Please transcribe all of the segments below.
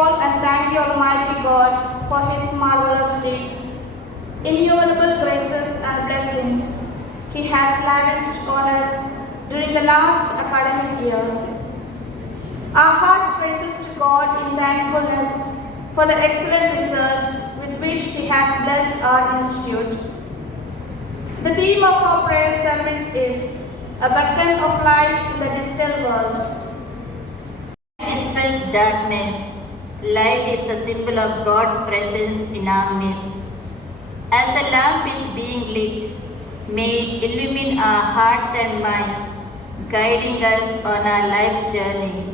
recall and thank the Almighty God for His marvelous deeds, innumerable graces and blessings He has lavished on us during the last academic year. Our hearts raises to God in thankfulness for the excellent result with which He has blessed our institute. The theme of our prayer service is a beacon of light in the digital world. Dispels darkness, light is the symbol of God's presence in our midst. As the lamp is being lit, may it illumine our hearts and minds, guiding us on our life journey.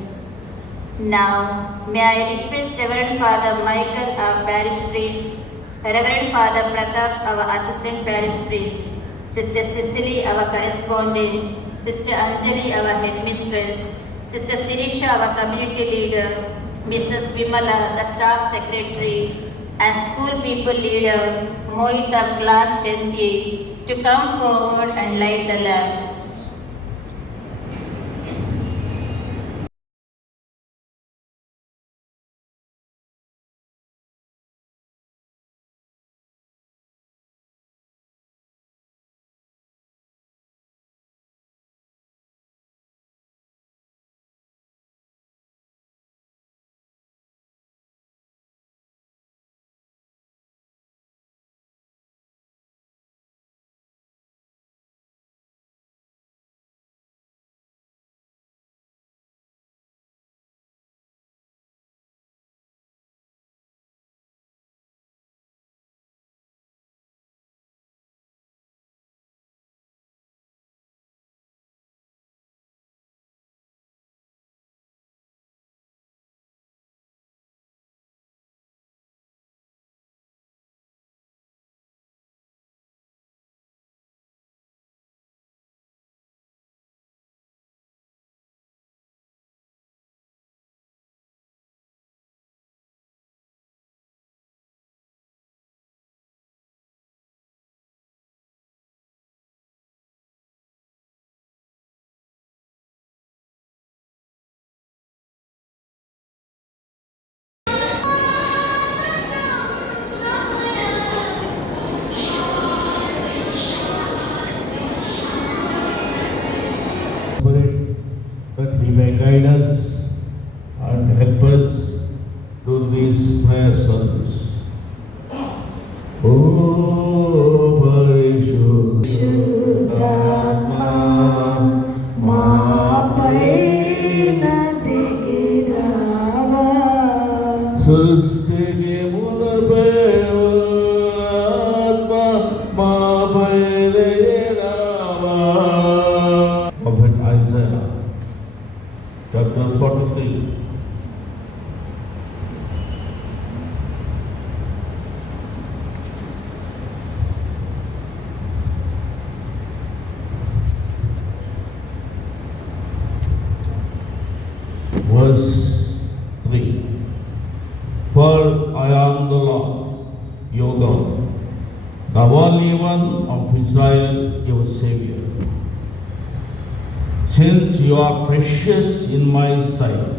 Now, may I request Reverend Father Michael, our parish priest, Reverend Father Pratap, our assistant parish priest, Sister Cecily, our correspondent, Sister Anjali, our headmistress, Sister Sirisha, our community leader, Mrs. Vimala, the staff secretary, and school people leader, Mohit of class 10th A, to come forward and light the lamp. That He may guide us and help us do these prayer service. O Parishuddhatma, Ma Paina Digirava, Sustigi Mudarbevatma, Ma Paina Prophet Isaiah, chapter 43. Verse 3. For I am the Lord, your God, the only one of Israel, your Savior. Since you are precious in my sight,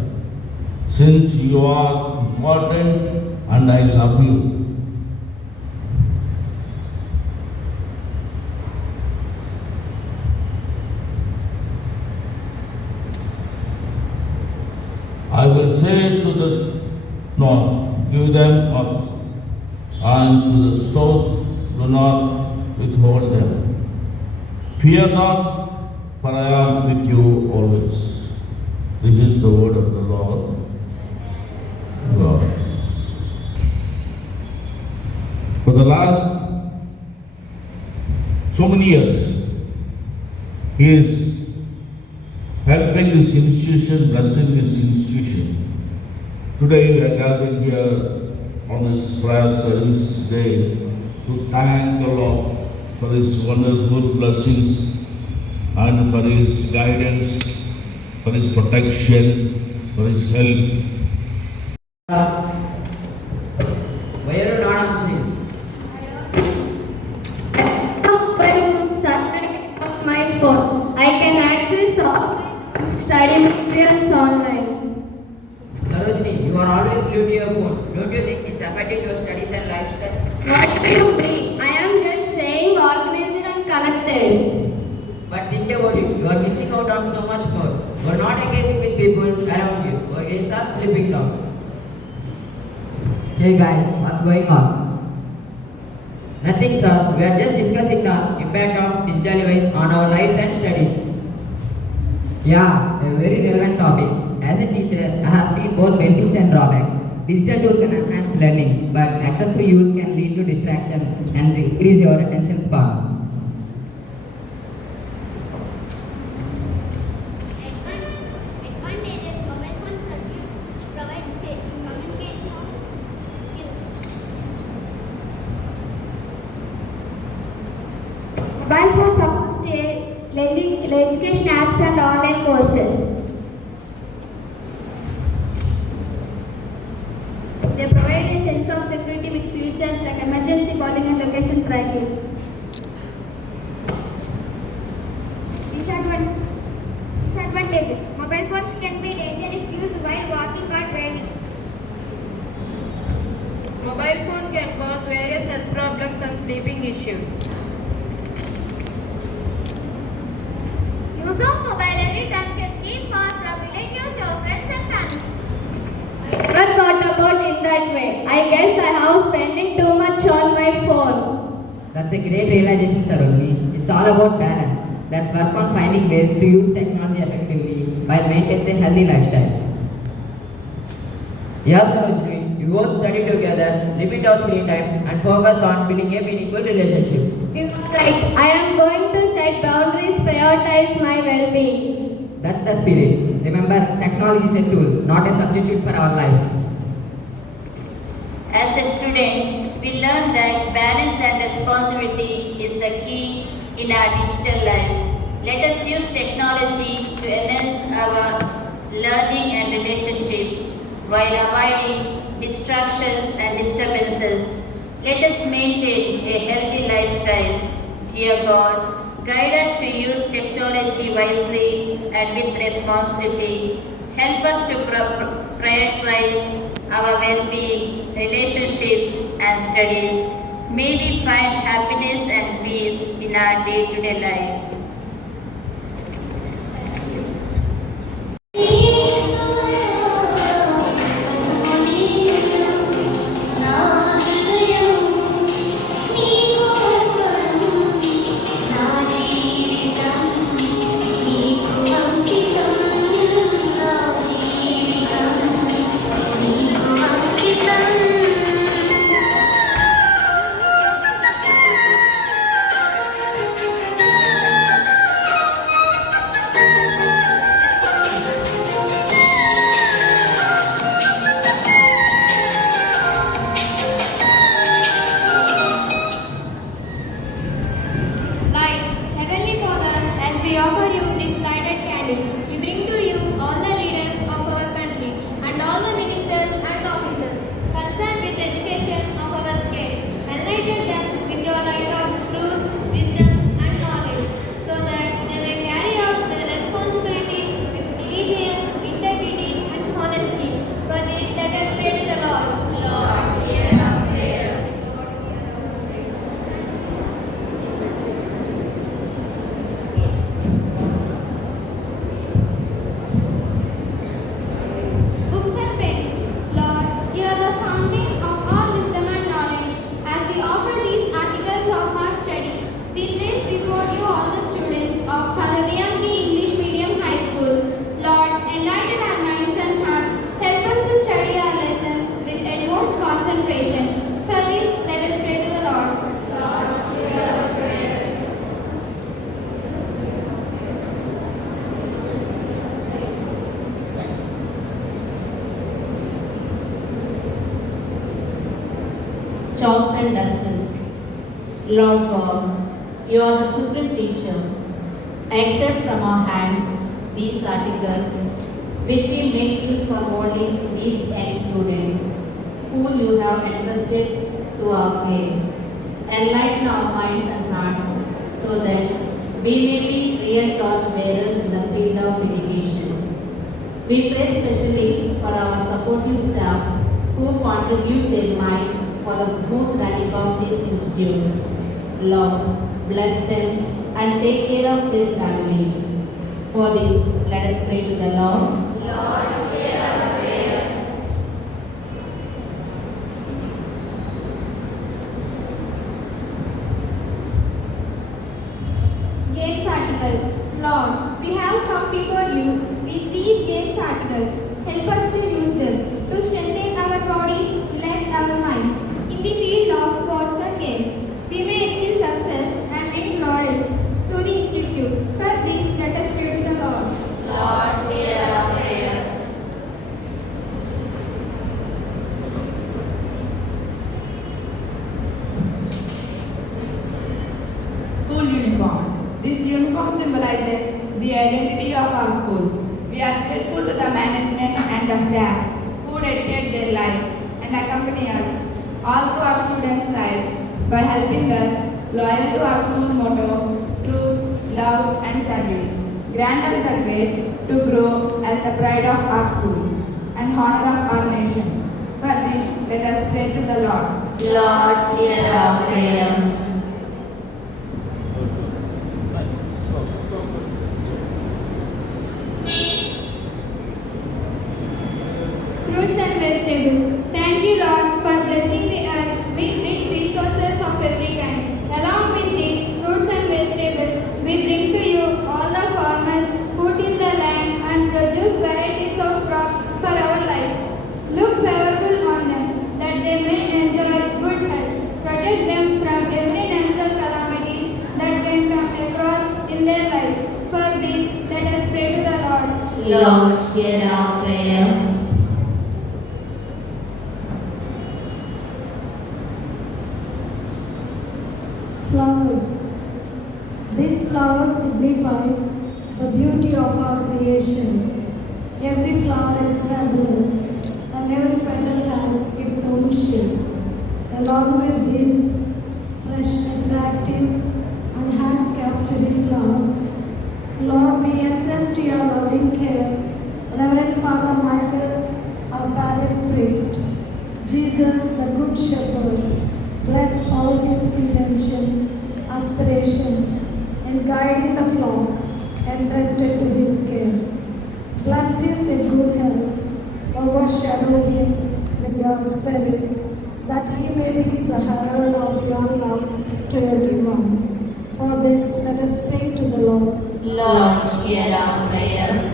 since you are important and I love you, I will say to the north, give them up, and to the south, do not withhold them. Fear not, for I am with you always. This is the word of the Lord God. For the last so many years, He is helping this institution, blessing this institution. Today we are gathered here on this prayer service day to thank the Lord for His wonderful blessings and for His guidance, for His protection, for His help. Where are not Muslim? On my phone, I can access study materials online. Sarojini, you are always glued to your your phone? Don't you think it's affecting your studies and lifestyle? What do you mean? I am just saying organized and connected. But think about it, you are missing out on so much more. You are not engaging with people around you. Your days are slipping down. Hey guys, what's going on? Nothing, sir. We are just discussing the impact of digital device on our lives and studies. Yeah, a very relevant topic. As a teacher, I have seen both benefits and drawbacks. Digital tool can enhance learning, but excessive use can lead to distraction and decrease your attention span. Advantages mobile phone provide safe communication of Mobile phone supports education apps and online courses. They provide a sense of security with features like emergency calling and location tracking. disadvantages. Mobile phones can be dangerous if used while walking or driving. Mobile phone can cause various health problems and sleeping issues. Use of mobile every time can keep far from relatives or friends and family. I never thought about it that way. I guess I have spending too much on my phone. That's a great realization, Sarojini. It's all about balance. Let's work on finding ways to use technology effectively while maintaining a healthy lifestyle. Yes, Sarojini, we both study together, limit our screen time, and focus on building a meaningful relationship. You are right. I am going to set boundaries, prioritize my well-being. That's the spirit. Remember, technology is a tool, not a substitute for our lives. As a student, we learn that balance and responsibility is the key in our digital lives. Let us use technology to enhance our learning and relationships while avoiding distractions and disturbances. Let us maintain a healthy lifestyle. Dear God, guide us to use technology wisely and with responsibility. Help us to prioritize our well-being, relationships and studies. May we find happiness and peace in our day-to-day life. Light, Heavenly Father, as we offer you this lighted candle, we bring to you all the leaders of our country and all the ministers and officers concerned with the education of our state. Enlighten them with your light of truth, wisdom and knowledge, so that they may carry out their responsibilities with diligence, integrity and honesty. For this, let us pray to the Lord. Lord, hear our prayers. Books and pens. Lord, you are the fountain of all wisdom and knowledge. As we offer these articles of our study, we place before you all the students of Father Liam B. English Medium High School. Lord, enlighten our minds and hearts. Help us to study our lessons with utmost concentration. For this, let us pray to the Lord. Lord, hear our prayers. Chalks and dusters. Lord God, you are the supreme teacher. Accept from our hands these articles, which will make use for molding these young students, whom you have entrusted to our care. Enlighten our minds and hearts, so that we may be real torch bearers in the field of education. We pray specially for our supportive staff who contribute their mind for the smooth running of this institute. Lord, bless them and take care of their family. For this, let us pray to the Lord. Lord, hear our prayers. Games articles. Lord, we have come before you with these games articles. Help us to use them to strengthen our bodies, relax our minds. In the field of sports and games, we may achieve success and bring laurels to the institute. For this, let us pray to the Lord. Lord, hear our prayers. School uniform. This uniform symbolizes the identity of our school. We are grateful to the management and the staff who dedicate their lives and accompany us all through our students' lives by helping us loyal to our school motto, truth, love and service. Grant us the grace to grow as the pride of our school and honor of our nation. For this, let us pray to the Lord. Lord, hear our prayers. Fruits and vegetables. Thank you, Lord, for blessing the earth with rich resources of every kind. Along with these fruits and vegetables, we bring to you all the farmers who till the land and produce varieties of crops for our life. Look favorable on them, that they may enjoy good health. Protect them from every natural calamities that can come across in their lives. For this, let us pray to the Lord. Lord, hear our prayer. Flowers. This flower signifies the beauty of our creation. Every flower is fabulous and every petal has its own shape. Along with these fresh, attractive and hand-capturing flowers, Lord, we entrust to your loving care Reverend Father Michael, our parish priest, Jesus, the Good Shepherd. Bless all his intentions, aspirations in guiding the flock entrusted to his care. Bless him with good health, overshadow him with your spirit, that he may be the herald of your love to everyone. For this, let us pray to the Lord. Lord, hear our prayer.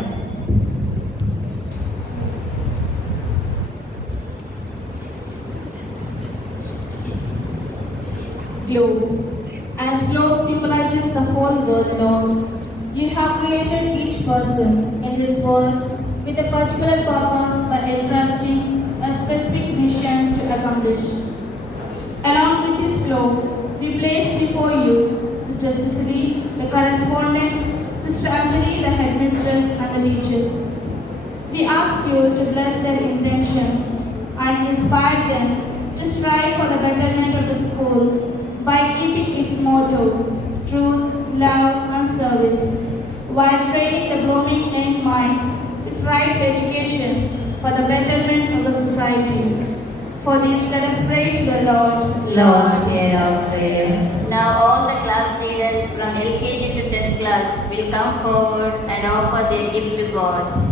Globe. As globe symbolizes the whole world, Lord, you have created each person in this world with a particular purpose by entrusting a specific mission to accomplish. Along with this globe, we place before you Sister Cicely, the correspondent, Sister Anjali, the headmistress and the teachers. We ask you to bless their intention and inspire them to strive for the betterment of the school by keeping its motto, truth, love and service, while training the blooming young minds with right education for the betterment of the society. For this, let us pray to the Lord. Lord, hear our prayer. Now all the class leaders from LKG to 10th class will come forward and offer their gift to God.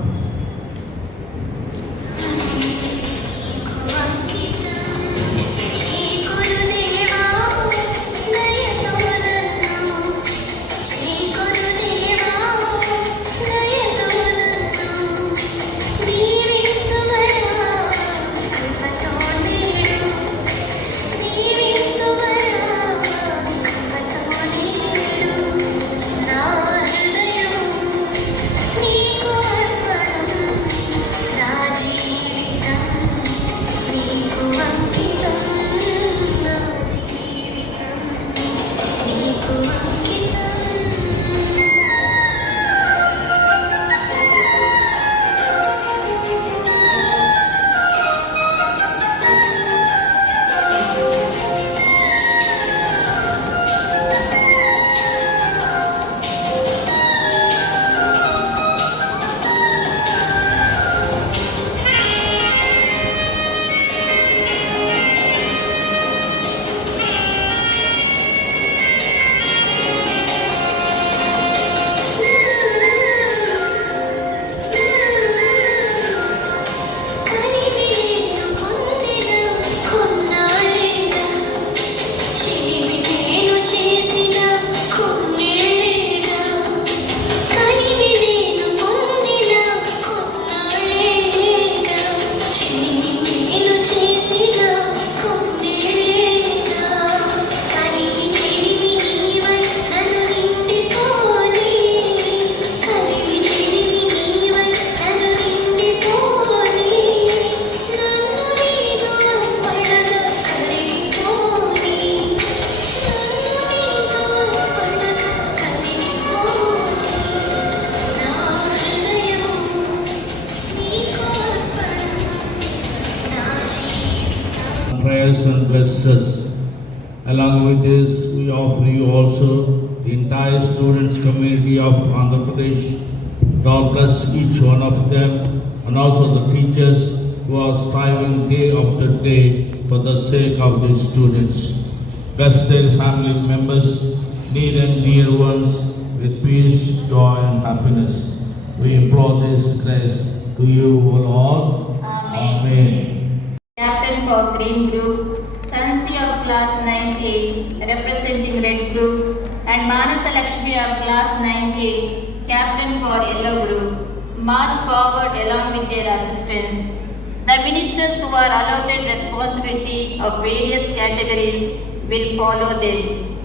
నా జీవితం prayers and bless us. Along with this, we offer you also the entire students' community of Andhra Pradesh. God bless each one of them and also the teachers who are striving day after day for the sake of these students. Bless their family members, near and dear ones, with peace, joy and happiness. We implore this grace to you, O Lord. Amen. Captain for Green Group, Tansi of class 9A representing Red Group, and Manasa Lakshmi of class 9A, Captain for Yellow Group, march forward along with their assistants. The ministers who are allotted responsibility of various categories will follow them.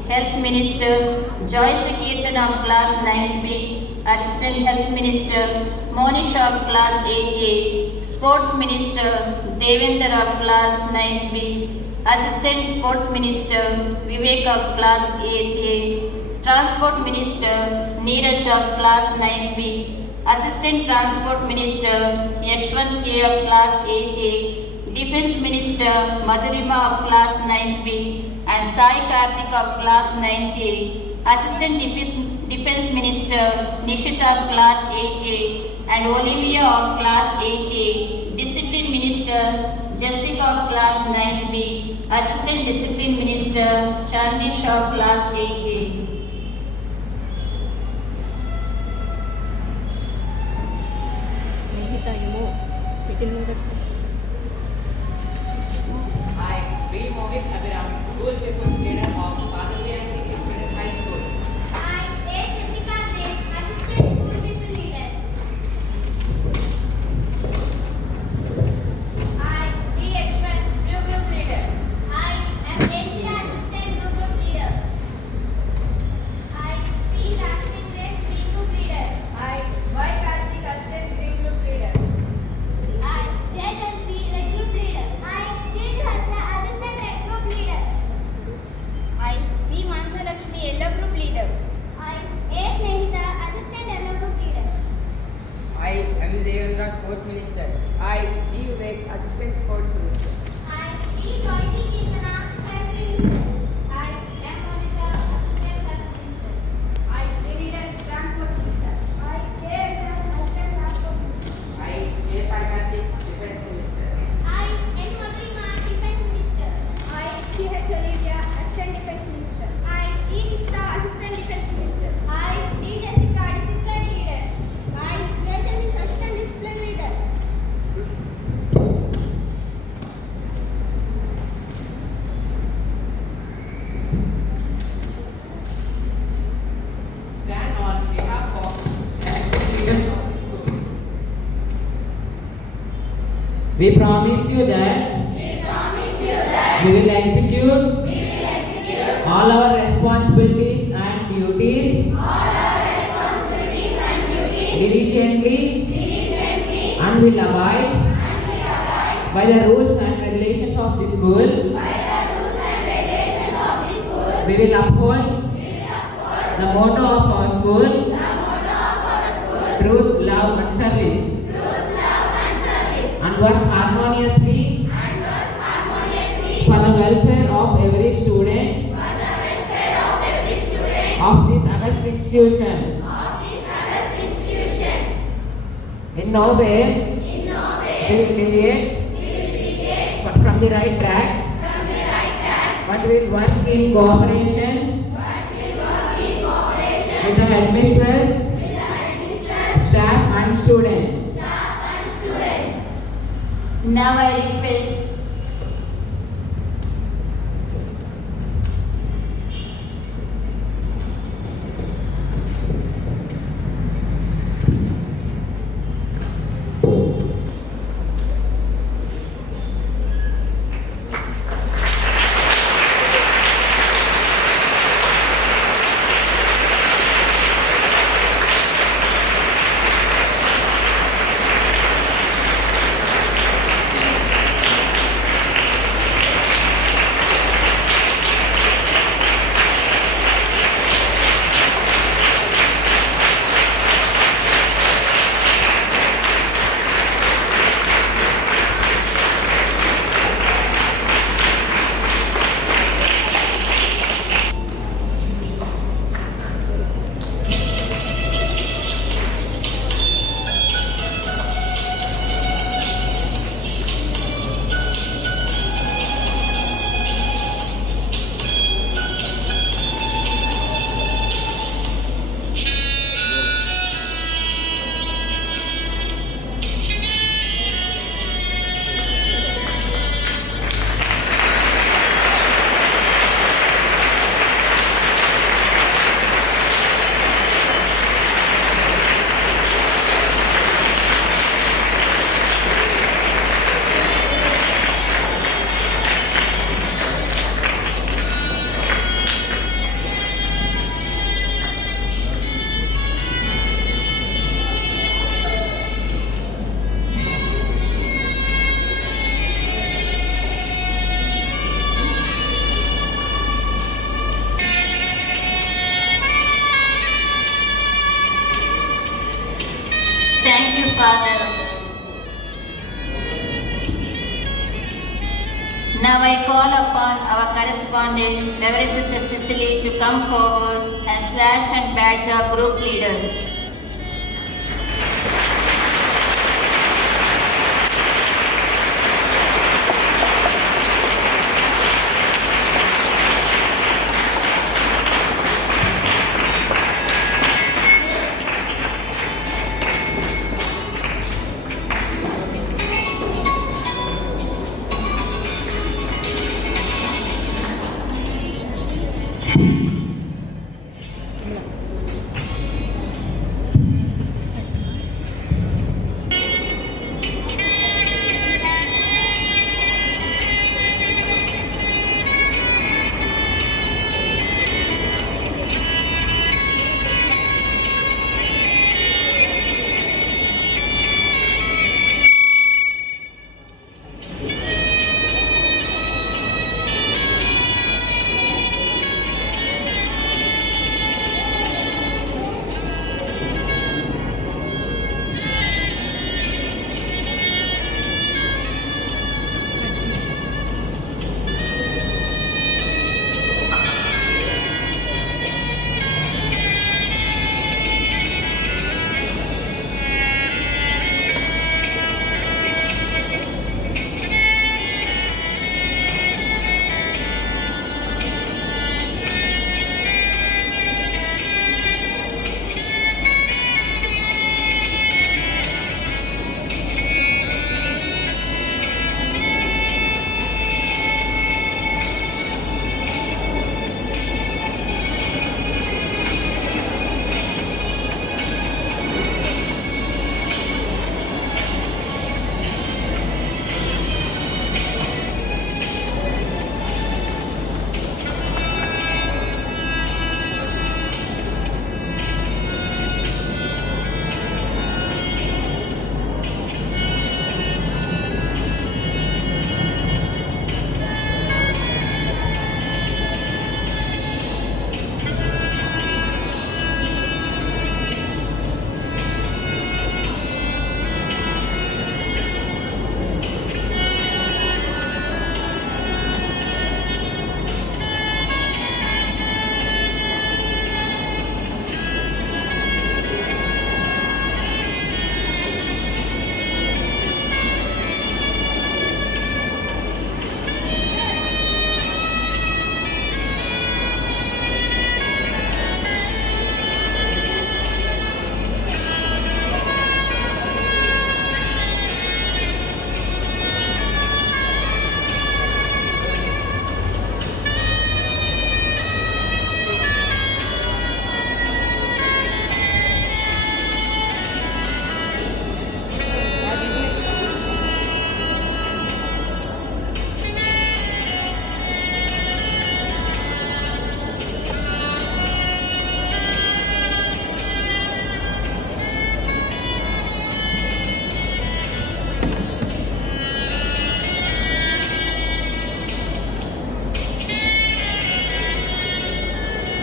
Health Minister Joyce Kirtan of class 9B, Assistant Health Minister Monish of class 8A, Sports Minister Devendra of class 9B, Assistant Sports Minister Vivek of class 8A, Transport Minister Neeraj of class 9B, Assistant Transport Minister Yashwant K of class 8A, Defence Minister Madhurima of class 9B, and Sai Karthik of class 9A, Assistant Defence Minister Nishita of class 8A, and Olivia of class 8A, Discipline Minister Jessica of class 9B, Assistant Discipline Minister Chandish of class 8A. I, B. Mohit Abhiram, School Circle Leader of Padavya and Independent High School. I, A. Jessica Grace, Assistant School People Leader. I, B. Yashwant, New Group Leader. I am Angela, Assistant Group Leader. I, P. Rasmin Grace, Green Group Leader. I, Y. Karthik, Assistant Green Group Leader. I, J. Tansi, Red Group Leader. I, J. Hasna, Assistant Red Group Leader. I, B. Mansa Lakshmi, Yellow Group Leader. I, A. Snehita, Assistant Yellow Group Leader. I am Devendra, Sports Minister. I, G. Vivek, Assistant Sports Minister. I, B. Joyce Kirtana, Health Minister. I, M. Monisha, Assistant Health Minister. I, J. Neeraj, Transport Minister. I, K. Ashwin, Assistant Transport Minister. I, A. Sai Karthik, Defence Minister. I, N. Madhurima, Defence Minister. I, C. H. Olivia, Assistant Defence Minister. I, E. Nishita, Assistant Defence Minister. I, D. Jessica, Discipline Leader. I, J. Tansi, Assistant Discipline Leader. Stand on behalf of elected leaders of the school. We promise you that we will execute all our responsibilities and duties diligently and will abide by the rules and regulations of the school. We will uphold the motto of our school, truth, love and service, and work harmoniously for the welfare of every student of this august institution. In no way we will deviate from the right track, but will work in cooperation with the headmistress, staff and students. Now I request Now I call upon our correspondent, Reverend Sister Cecily, to come forward and slash and badge our group leaders.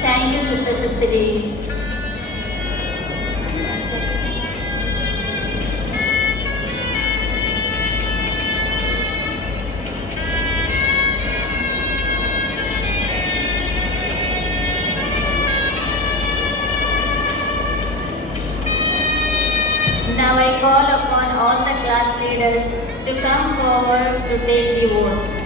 Thank you, Sister Cecily. Now I call upon all the class leaders to come forward to take the vote.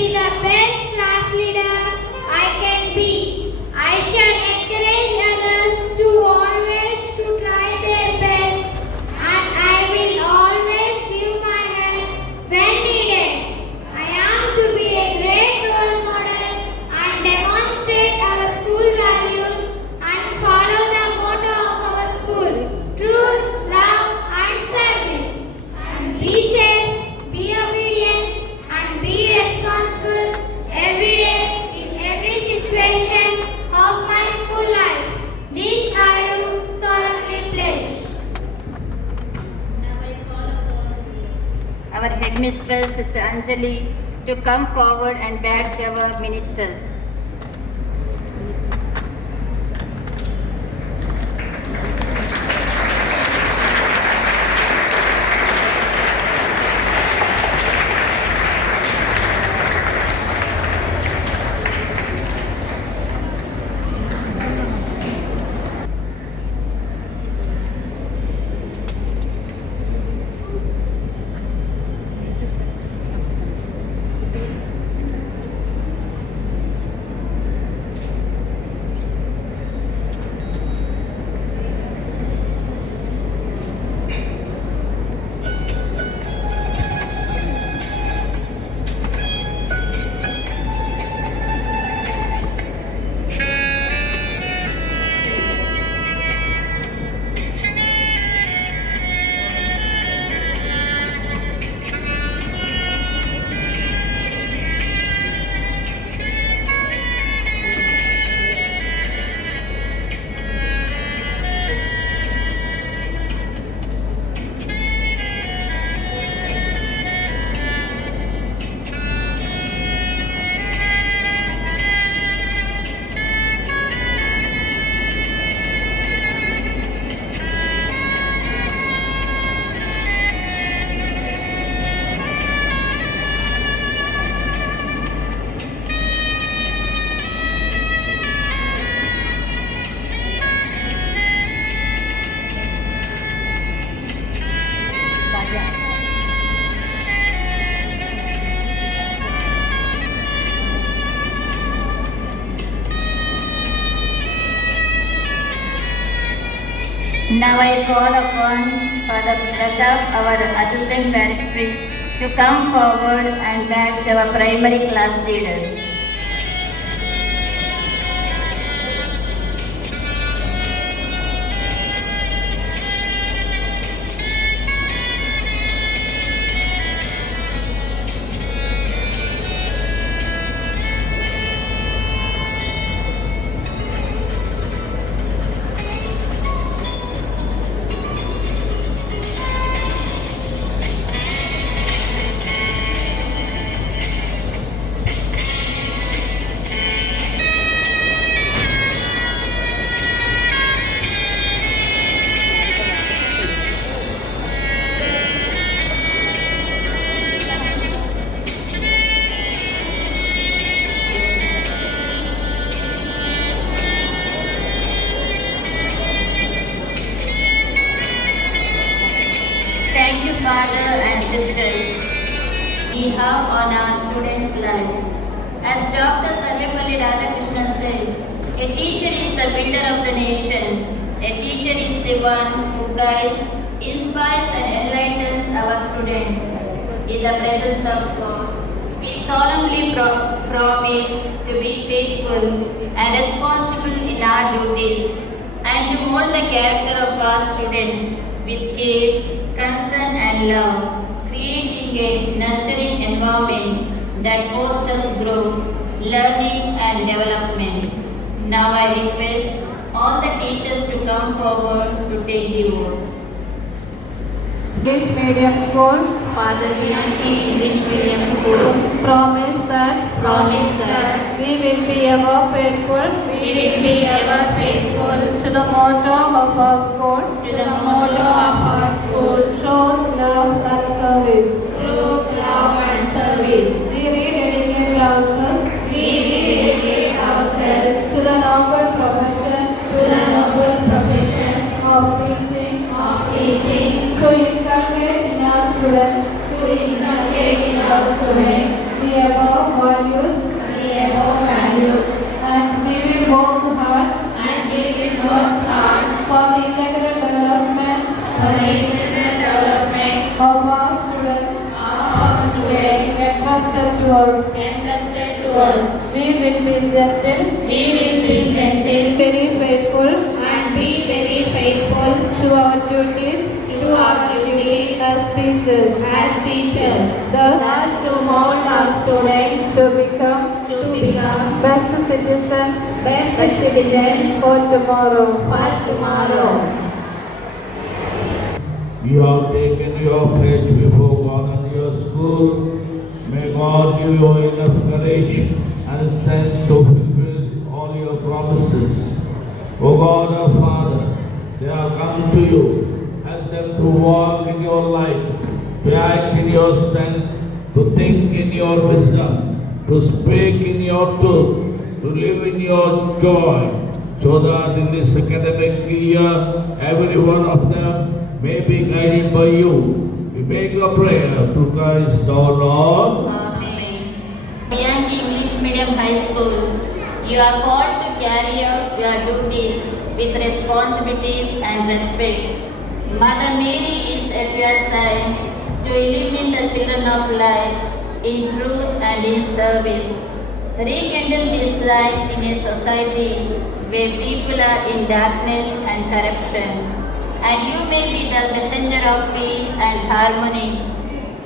be the best class leader I can be. I shall encourage others to always to try their best, and I will always give my help when needed. I am to be a great role model and demonstrate our school values and follow the motto of our school: truth, love, and service. And be safe, be obedient, and be responsible every day in every situation of my school life. This I do solemnly pledge. Now I call upon our headmistress, Sister Anjali, to come forward and badge our ministers. Now I call upon Father Pratap, our Assistant Director, to come forward and badge our primary class leaders. Thank you, Father and sisters. We have on our students' lives. As Dr. Sarvepalli Radhakrishnan said, a teacher is the builder of the nation. A teacher is the one who guides, inspires and enlightens our students. In the presence of God, we solemnly promise to be faithful and responsible in our duties and to mold the character of our students with care, concern and love, creating a nurturing environment that fosters growth, learning and development. Now I request all the teachers to come forward to take the oath. English Medium School, Father Vinaki English Medium School, promise that we will be ever faithful to the motto of our school, truth, love and service. We rededicate ourselves to the noble profession of teaching, to inculcate in our students the above values, and we will work hard for the integral development of our students entrusted to us. We will be gentle, very faithful to our duties as teachers. Thus to mold our students to become best citizens for tomorrow. You have taken your pledge before God and your school. May God give you enough courage and strength to fulfill all your promises. O God our Father, they have come to you. Help them to walk in your life, to act in your strength, to think in your wisdom, to speak in your truth, to live in your joy, so that in this academic year, every one of them may be guided by you. We make a prayer through Christ our Lord. Amen. Bianchi English Medium High School, you are called to carry out your duties with responsibilities and respect. Mother Mary is at your side to illumine the children of light in truth and in service. Rekindle this light in a society where people are in darkness and corruption, and you may be the messenger of peace and harmony.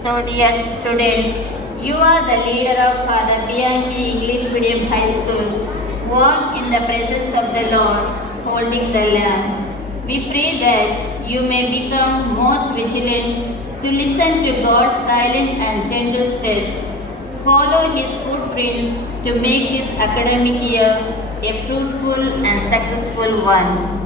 So dear students, you are the leader of Father Bianchi English Medium High School. Walk in the presence of the Lord, holding the Lamb. We pray that you may become most vigilant to listen to God's silent and gentle steps. Follow His footprints to make this academic year a fruitful and successful one.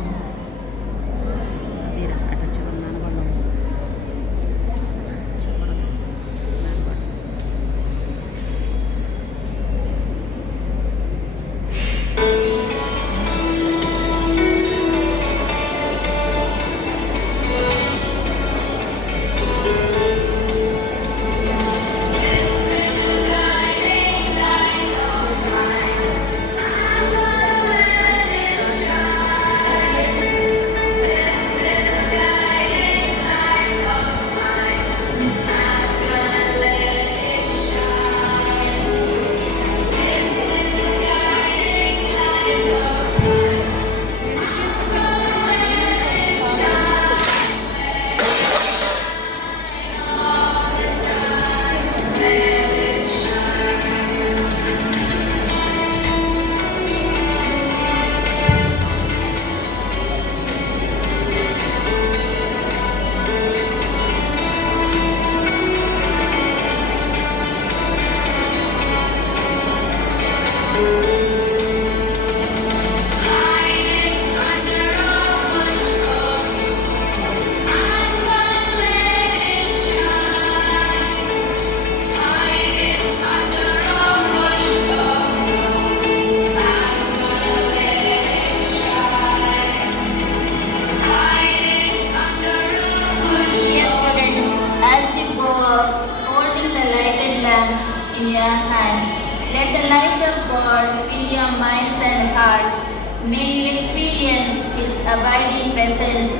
In your hands. Let the light of God fill your minds and hearts. May you experience His abiding presence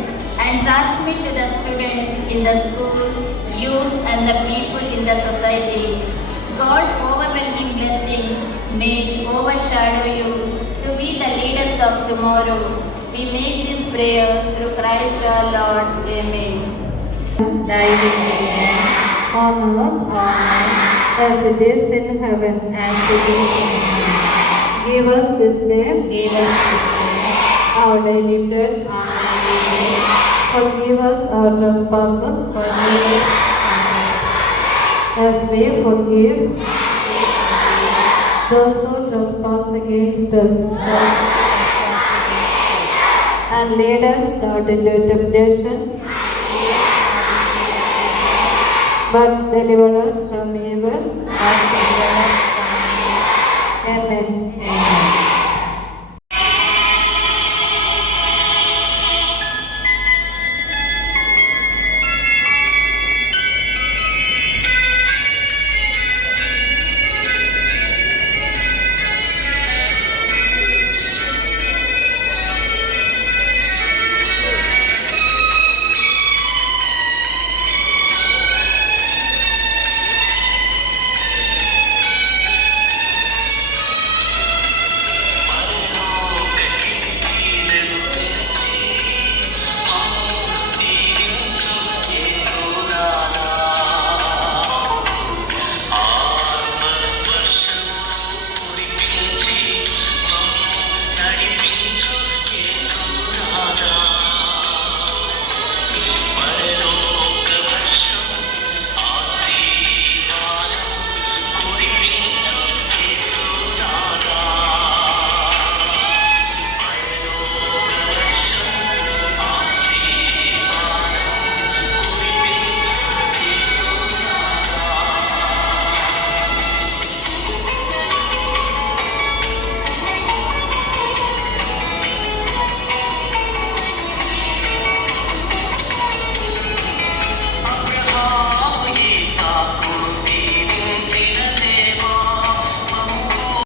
and transmit to the students in the school, youth and the people in the society. God's overwhelming blessings may overshadow you to be the leaders of tomorrow. We make this prayer through Christ our Lord. Amen. Thy will be done on earth as it is in heaven. Give us this day our daily bread. Forgive us our trespasses as we forgive those who trespass against us. And lead us not into temptation, but deliver us from evil.